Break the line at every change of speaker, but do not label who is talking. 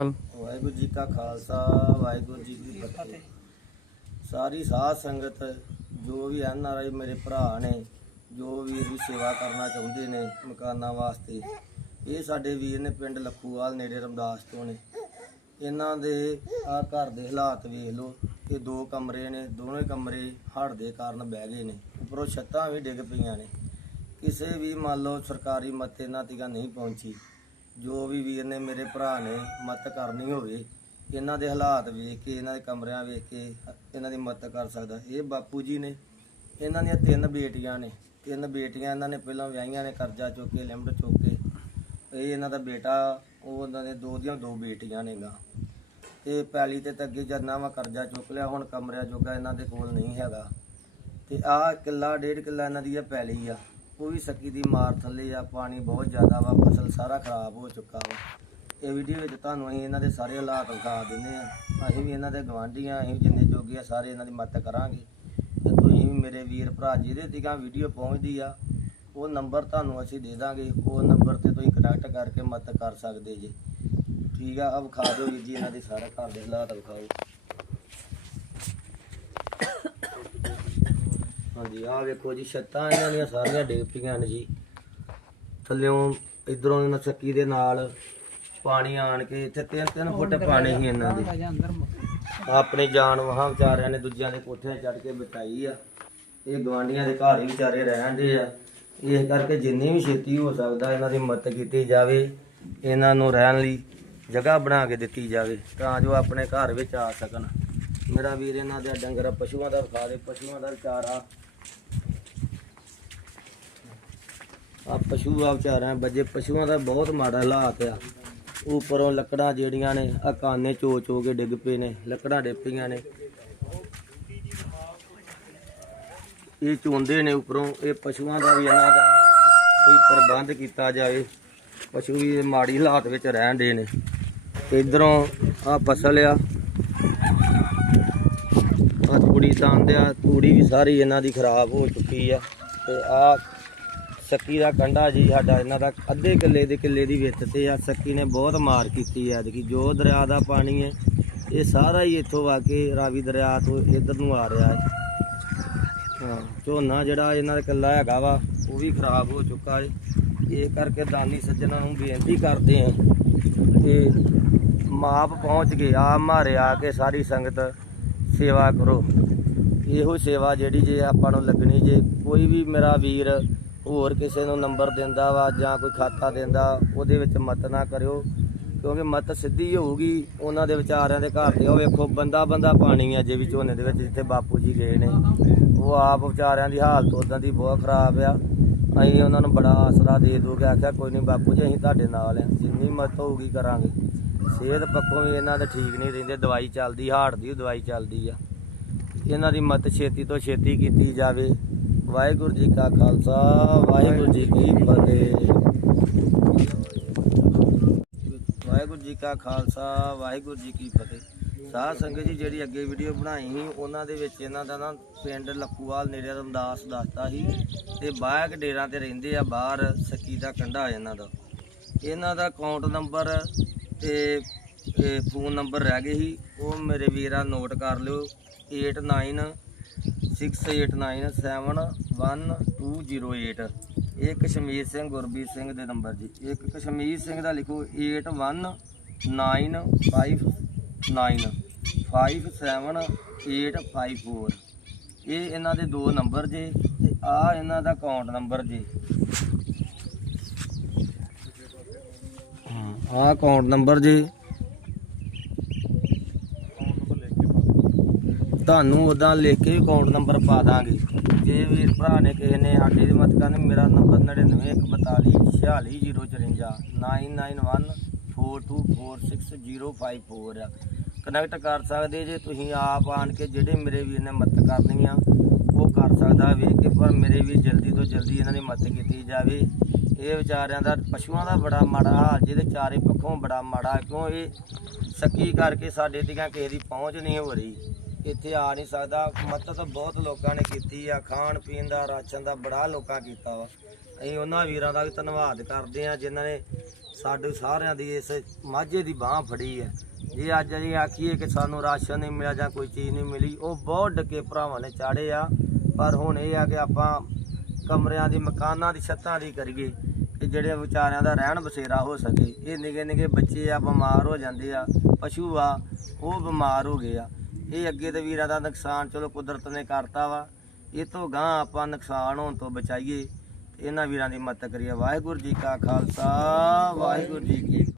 ਵਾਹਿਗੁਰੂ ਜੀ ਕਾ ਖਾਲਸਾ, ਵਾਹਿਗੁਰੂ ਜੀ ਕੀ ਫਤਿਹ। ਸਾਰੀ ਸਾਧ ਸੰਗਤ, ਜੋ ਵੀ ਐਨ ਆਰ ਆਈ ਮੇਰੇ ਭਰਾ ਨੇ, ਜੋ ਵੀਰ ਵੀ ਸੇਵਾ ਕਰਨਾ ਚਾਹੁੰਦੇ ਨੇ ਮਕਾਨਾਂ ਵਾਸਤੇ, ਇਹ ਸਾਡੇ ਵੀਰ ਨੇ ਪਿੰਡ ਲੱਖੂਵਾਲ ਨੇੜੇ ਰਮਦਾਸ ਤੋਂ ਨੇ। ਇਹਨਾਂ ਦੇ ਆ ਘਰ ਦੇ ਹਾਲਾਤ ਵੇਖ ਲਓ, ਇਹ ਦੋ ਕਮਰੇ ਨੇ, ਦੋਵੇਂ ਕਮਰੇ ਹੜ੍ਹ ਦੇ ਕਾਰਨ ਬਹਿ ਗਏ ਨੇ, ਉੱਪਰੋਂ ਛੱਤਾਂ ਵੀ ਡਿੱਗ ਪਈਆਂ ਨੇ। ਕਿਸੇ ਵੀ ਮੰਨ ਲਓ ਸਰਕਾਰੀ ਮਤ ਇਹਨਾਂ ਤੀਕ ਨਹੀਂ ਪਹੁੰਚੀ। ਜੋ ਵੀ ਵੀਰ ਨੇ ਮੇਰੇ ਭਰਾ ਨੇ ਮਦਦ ਕਰਨੀ ਹੋਵੇ, ਇਹਨਾਂ ਦੇ ਹਾਲਾਤ ਵੇਖ ਕੇ, ਇਹਨਾਂ ਦੇ ਕਮਰਿਆਂ ਵੇਖ ਕੇ ਇਹਨਾਂ ਦੀ ਮਦਦ ਕਰ ਸਕਦਾ। ਇਹ ਬਾਪੂ ਜੀ ਨੇ, ਇਹਨਾਂ ਦੀਆਂ ਤਿੰਨ ਬੇਟੀਆਂ ਨੇ। ਤਿੰਨ ਬੇਟੀਆਂ ਇਹਨਾਂ ਨੇ ਪਹਿਲਾਂ ਵਿਆਹੀਆਂ ਨੇ, ਕਰਜ਼ਾ ਚੁੱਕ ਕੇ, ਲਿਮਟ ਚੁੱਕ ਕੇ। ਇਹ ਇਹਨਾਂ ਦਾ ਬੇਟਾ, ਉਹ ਉਹਨਾਂ ਦੇ ਦੋ ਦੀਆਂ ਦੋ ਬੇਟੀਆਂ ਨੇਗਾ। ਤੇ ਪੈਲੀ ਤੇ ਤਾਂ ਅੱਗੇ ਜਰਨਾ ਵਾ, ਕਰਜ਼ਾ ਚੁੱਕ ਲਿਆ, ਹੁਣ ਕਮਰਿਆਂ ਜੋਗਾ ਇਹਨਾਂ ਦੇ ਕੋਲ ਨਹੀਂ ਹੈਗਾ। ਤੇ ਆਹ ਕਿੱਲਾ, ਡੇਢ ਕਿੱਲਾ ਇਹਨਾਂ ਦੀ ਆ ਪੈਲੀ ਆ। ਉਹ ਵੀ ਸੱਕੀ ਦੀ ਮਾਰ ਥੱਲੇ ਆ, ਪਾਣੀ ਬਹੁਤ ਜ਼ਿਆਦਾ ਵਾ, ਫਸਲ ਸਾਰਾ ਖਰਾਬ ਹੋ ਚੁੱਕਾ ਵਾ। ਇਹ ਵੀਡੀਓ ਵਿੱਚ ਤੁਹਾਨੂੰ ਅਸੀਂ ਇਹਨਾਂ ਦੇ ਸਾਰੇ ਹਾਲਾਤ ਵਿਖਾ ਦਿੰਦੇ ਆ ਅਸੀਂ ਵੀ ਇਹਨਾਂ ਦੇ ਗਵਾਂਢੀਆਂ ਅਸੀਂ ਵੀ ਜਿੰਨੇ ਜੋਗੀ ਆ, ਸਾਰੇ ਇਹਨਾਂ ਦੀ ਮਦਦ ਕਰਾਂਗੇ। ਤੇ ਤੁਸੀਂ ਵੀ ਮੇਰੇ ਵੀਰ ਭਰਾ ਜਿਹਦੇ ਤੀਕਾਂ ਵੀਡੀਓ ਪਹੁੰਚਦੀ ਆ, ਉਹ ਨੰਬਰ ਤੁਹਾਨੂੰ ਅਸੀਂ ਦੇ ਦਾਂਗੇ। ਉਹ ਨੰਬਰ ਤੇ ਤੁਸੀਂ ਕਨੈਕਟ ਕਰਕੇ ਮਦਦ ਕਰ ਸਕਦੇ ਜੀ। ਠੀਕ ਆ ਆ ਵਿਖਾ ਦਿਓ ਵੀਰ ਜੀ ਇਹਨਾਂ ਦੇ ਸਾਰਾ ਘਰ ਦੇ ਹਾਲਾਤ ਵਿਖਾਓ। ਹਾਂਜੀ ਆਹ ਵੇਖੋ ਜੀ ਛੱਤਾਂ ਇਹਨਾਂ ਦੀਆਂ ਸਾਰੀਆਂ ਡਿੱਗ ਪਈਆਂ ਨੇ ਜੀ। ਥੱਲਿਓਂ ਇਧਰੋਂ ਇਹਨਾਂ ਚੱਕੀ ਦੇ ਨਾਲ ਪਾਣੀ ਆਣ ਕੇ ਇੱਥੇ 3-3 ਫੁੱਟ ਪਾਣੀ ਸੀ ਇਹਨਾਂ ਦੇ। ਆਪਣੀ ਜਾਨ ਵਹਾਂ ਵਿਚਾਰਿਆਂ ਨੇ ਦੂਜਿਆਂ ਦੇ ਕੋਠਿਆਂ ਚੜ ਕੇ ਬਚਾਈ ਆ। ਇਹ ਗਵਾਂਡੀਆਂ ਦੇ ਘਰ ਹੀ ਵਿਚਾਰੇ ਰਹਿੰਦੇ ਆ। ਇਸ ਕਰਕੇ ਜਿੰਨੀ ਵੀ ਛੇਤੀ ਹੋ ਸਕਦਾ ਇਹਨਾਂ ਦੀ ਮਦਦ ਕੀਤੀ ਜਾਵੇ ਇਹਨਾਂ ਨੂੰ ਰਹਿਣ ਲਈ ਜਗ੍ਹਾ ਬਣਾ ਕੇ ਦਿੱਤੀ ਜਾਵੇ ਤਾਂ ਜੋ ਆਪਣੇ ਘਰ ਵਿੱਚ ਆ ਸਕਣ। ਮੇਰਾ ਵੀਰ ਇਹਨਾਂ ਦੇ ਡੰਗਰ ਪਸ਼ੂਆਂ ਦਾ ਵਿਖਾ ਦੇ ਪਸ਼ੂਆਂ ਦਾ ਵਿਚਾਰਾ ਆ ਪਸ਼ੂ ਆ ਵਿਚਾਰਿਆਂ ਬੱਜੇ ਪਸ਼ੂਆਂ ਦਾ ਬਹੁਤ ਮਾੜਾ ਹਾਲਾਤ ਆ। ਉੱਪਰੋਂ ਲੱਕੜਾਂ ਜਿਹੜੀਆਂ ਨੇ ਆ ਕਾਨੇ ਚੋ ਚੋ ਕੇ ਡਿੱਗ ਪਏ ਨੇ, ਲੱਕੜਾਂ ਡਿੱਗ ਨੇ। ਇਹ ਚੋਂਦੇ ਨੇ ਉੱਪਰੋਂ, ਇਹ ਪਸ਼ੂਆਂ ਦਾ ਵੀ ਇਹਨਾਂ ਦਾ ਕੋਈ ਪ੍ਰਬੰਧ ਕੀਤਾ ਜਾਵੇ। ਪਸ਼ੂ ਵੀ ਇਹ ਮਾੜੀ ਹਾਲਾਤ ਵਿੱਚ ਰਹਿਣ ਦੇ ਨੇ। ਤੇ ਇਧਰੋਂ ਆ ਫਸਲ ਆ ਤੂੜੀ ਤਾਂਦੇ ਆ, ਤੂੜੀ ਵੀ ਸਾਰੀ ਇਹਨਾਂ ਦੀ ਖਰਾਬ ਹੋ ਚੁੱਕੀ ਆ। ਤੇ ਆ ਸੱਕੀ ਦਾ ਕੰਡਾ ਜੀ ਸਾਡਾ, ਇਹਨਾਂ ਦਾ ਅੱਧੇ ਕਿੱਲੇ ਦੇ ਕਿੱਲੇ ਦੀ ਵਿੱਤ ਤੇ ਆ। ਸੱਕੀ ਨੇ ਬਹੁਤ ਮਾਰ ਕੀਤੀ ਐ ਕਿ ਜੋ ਦਰਿਆ ਦਾ ਪਾਣੀ ਹੈ, ਇਹ ਸਾਰਾ ਹੀ ਇੱਥੋਂ ਆ ਕੇ ਰਾਵੀ ਦਰਿਆ ਤੋਂ ਇਧਰ ਨੂੰ ਆ ਰਿਹਾ ਹੈ। ਹਾਂ, ਝੋਨਾ ਜਿਹੜਾ ਇਹਨਾਂ ਦਾ ਕਿੱਲਾ ਹੈਗਾ ਵਾ, ਉਹ ਵੀ ਖਰਾਬ ਹੋ ਚੁੱਕਾ ਹੈ। ਇਹ ਕਰਕੇ ਦਾਨੀ ਸੱਜਣਾ ਨੂੰ ਬੇਨਤੀ ਕਰਦੇ ਆ ਕਿ ਮਾਪ ਪਹੁੰਚ ਗਏ ਆ, ਮਾਰੇ ਆ ਕੇ ਸਾਰੀ ਸੰਗਤ ਸੇਵਾ ਕਰੋ। ਇਹੋ ਸੇਵਾ ਜਿਹੜੀ ਜੇ ਆਪਾਂ ਨੂੰ ਲੱਗਣੀ ਜੇ ਕੋਈ ਵੀ ਮੇਰਾ ਵੀਰ ਹੋਰ ਕਿਸੇ ਨੂੰ ਨੰਬਰ ਦਿੰਦਾ ਵਾ ਜਾਂ ਕੋਈ ਖਾਤਾ ਦਿੰਦਾ, ਉਹਦੇ ਵਿੱਚ ਮਤ ਨਾ ਕਰਿਓ, ਕਿਉਂਕਿ ਮਤ ਸਿੱਧੀ ਹੋਊਗੀ, ਉਹਨਾਂ ਦੇ ਵਿਚਾਰਿਆਂ ਦੇ ਘਰ ਤੇ ਉਹ ਵੇਖੋ ਬੰਦਾ ਬੰਦਾ ਪਾਣੀ ਆ ਜੇ ਵੀ ਝੋਨੇ ਦੇ ਵਿੱਚ, ਜਿੱਥੇ ਬਾਪੂ ਜੀ ਗਏ ਨੇ। ਉਹ ਆਪ ਵਿਚਾਰਿਆਂ ਦੀ ਹਾਲਤ ਉਦਾਂ ਦੀ ਬਹੁਤ ਖਰਾਬ ਆ। ਅਸੀਂ ਉਹਨਾਂ ਨੂੰ ਬੜਾ ਆਸਰਾ ਦੇ ਦੋ ਕੇ ਆਖਿਆ, ਕੋਈ ਨਹੀਂ ਬਾਪੂ ਜੀ, ਅਸੀਂ ਤੁਹਾਡੇ ਨਾਲ ਆ। ਜਿੰਨੀ ਮਤ ਹੋਊਗੀ ਕਰਾਂਗੇ। ਸਿਹਤ ਪੱਖੋਂ ਵੀ ਇਹਨਾਂ ਦੇ ਠੀਕ ਨਹੀਂ ਰਹਿੰਦੇ, ਦਵਾਈ ਚੱਲਦੀ ਹਾਰਟ ਦੀ ਦਵਾਈ ਚੱਲਦੀ ਆ। ਇਹਨਾਂ ਦੀ ਮਤ ਛੇਤੀ ਤੋਂ ਛੇਤੀ ਕੀਤੀ ਜਾਵੇ। ਵਾਹਿਗੁਰੂ ਜੀ ਕਾ ਖਾਲਸਾ, ਵਾਹਿਗੁਰੂ ਜੀ ਕੀ ਫਤਿਹ। ਵਾਹਿਗੁਰੂ ਜੀ ਕਾ ਖਾਲਸਾ, ਵਾਹਿਗੁਰੂ ਜੀ ਕੀ ਫਤਿਹ। ਸਾਧ ਸੰਗਤ ਜੀ, ਜਿਹੜੀ ਅੱਗੇ ਵੀਡੀਓ ਬਣਾਈ ਸੀ, ਉਹਨਾਂ ਦੇ ਵਿੱਚ ਇਹਨਾਂ ਦਾ ਨਾ ਪਿੰਡ ਲੱਖੂਵਾਲ ਨੇੜੇ ਰਮਦਾਸ ਦੱਸਦਾ ਸੀ ਤੇ ਬਾਹਰ ਡੇਰਾਂ ਤੇ ਰਹਿੰਦੇ ਆ, ਬਾਹਰ ਸਕੀ ਦਾ ਕੰਢਾ ਇਹਨਾਂ ਦਾ। ਇਹਨਾਂ ਦਾ ਅਕਾਊਂਟ ਨੰਬਰ ਤੇ ਇਹ ਫੋਨ ਨੰਬਰ ਰਹਿ ਗਏ ਸੀ। ਉਹ ਮੇਰੇ ਵੀਰਾ ਨੋਟ ਕਰ ਲਿਓ। 8968971208 ਇਹ ਕਸ਼ਮੀਰ ਸਿੰਘ, ਗੁਰਬੀਰ ਸਿੰਘ ਦੇ ਨੰਬਰ ਜੀ। ਇੱਕ ਕਸ਼ਮੀਰ ਸਿੰਘ ਦਾ ਲਿਖੋ 8195957854 ਇਹ ਇਹਨਾਂ ਦੇ ਦੋ ਨੰਬਰ ਜੇ, ਤੇ ਆ ਇਹਨਾਂ ਦਾ ਅਕਾਊਂਟ ਨੰਬਰ ਜੀ। ਆ ਅਕਾਊਂਟ ਨੰਬਰ ਜੇ। ਤੁਹਾਨੂੰ ਉਦਾਂ ਲਿਖ ਕੇ ਅਕਾਊਂਟ ਨੰਬਰ ਪਾ ਦਾਂਗੇ। ਜੇ ਵੀਰ ਭਰਾ ਨੇ ਕਿਸੇ ਨੇ ਸਾਡੀ ਦੀ ਮਦਦ ਕਰਨੀ, ਮੇਰਾ ਨੰਬਰ 9914244054 9914246054 ਆ। ਕਨੈਕਟ ਕਰ ਸਕਦੇ ਜੇ ਤੁਸੀਂ ਆਪ ਆਣ ਕੇ ਜਿਹੜੇ ਮੇਰੇ ਵੀਰ ਨੇ ਮਦਦ ਕਰਨੀ ਆ, ਉਹ ਕਰ ਸਕਦਾ ਵੇਖ ਕੇ ਪਰ ਮੇਰੇ ਵੀ ਜਲਦੀ ਤੋਂ ਜਲਦੀ ਇਹਨਾਂ ਦੀ ਮਦਦ ਕੀਤੀ ਜਾਵੇ। ਇਹ ਵਿਚਾਰਿਆਂ ਦਾ, ਪਸ਼ੂਆਂ ਦਾ ਬੜਾ ਮਾੜਾ ਹਾਲ, ਜਿਹਦੇ ਚਾਰੇ ਪੱਖੋਂ ਬੜਾ ਮਾੜਾ ਕਿਉਂ ਇਹ ਸੱਕੀ ਕਰਕੇ ਸਾਡੇ ਤੀਕਾਂ ਕਿਸੇ ਦੀ ਪਹੁੰਚ ਨਹੀਂ ਹੋ ਰਹੀ। ਇੱਥੇ ਆ ਨਹੀਂ ਸਕਦਾ। ਮਦਦ ਬਹੁਤ ਲੋਕਾਂ ਨੇ ਕੀਤੀ ਆ। ਖਾਣ ਪੀਣ ਦਾ, ਰਾਸ਼ਨ ਦਾ ਬੜਾ ਲੋਕਾਂ ਕੀਤਾ ਵਾ। ਅਸੀਂ ਉਹਨਾਂ ਵੀਰਾਂ ਦਾ ਵੀ ਧੰਨਵਾਦ ਕਰਦੇ ਆ, ਜਿਨ੍ਹਾਂ ਨੇ ਸਾਡੇ ਸਾਰਿਆਂ ਦੀ ਇਸ ਮਾਝੇ ਦੀ ਬਾਹ ਫੜੀ ਹੈ ਜੇ ਅੱਜ ਅਸੀਂ ਆਖੀਏ ਕਿ ਸਾਨੂੰ ਰਾਸ਼ਨ ਨਹੀਂ ਮਿਲਿਆ ਜਾਂ ਕੋਈ ਚੀਜ਼ ਨਹੀਂ ਮਿਲੀ, ਉਹ ਬਹੁਤ ਡੱਕੇ ਭਰਾਵਾਂ ਨੇ ਚਾੜੇ ਆ। ਪਰ ਹੁਣ ਇਹ ਆ ਕਿ ਆਪਾਂ ਕਮਰਿਆਂ ਦੀ, ਮਕਾਨਾਂ ਦੀ, ਛੱਤਾਂ ਦੀ ਕਰੀਏ ਕਿ ਜਿਹੜੇ ਵਿਚਾਰਿਆਂ ਦਾ ਰਹਿਣ ਬਸੇਰਾ ਹੋ ਸਕੇ। ਇਹ ਨਿਗੇ ਨਿਗੇ ਬੱਚੇ ਆ, ਬਿਮਾਰ ਹੋ ਜਾਂਦੇ ਆ। ਪਸ਼ੂ ਆ, ਉਹ ਬਿਮਾਰ ਹੋ ਗਏ ਆ। ਇਹ ਅੱਗੇ ਤੇ ਵੀਰਾਂ ਦਾ ਨੁਕਸਾਨ ਚਲੋ ਕੁਦਰਤ ਨੇ ਕਰਤਾ ਵਾ। ਇਹ ਤੋਂ ਗਾਂ ਆਪਾਂ ਨੁਕਸਾਨ ਹੋਣ ਤੋਂ ਬਚਾਈਏ। ਇਹਨਾਂ ਵੀਰਾਂ ਦੀ ਮਦਦ ਕਰੀਏ। ਵਾਹਿਗੁਰੂ ਜੀ ਕਾ ਖਾਲਸਾ, ਵਾਹਿਗੁਰੂ ਜੀ ਕੀ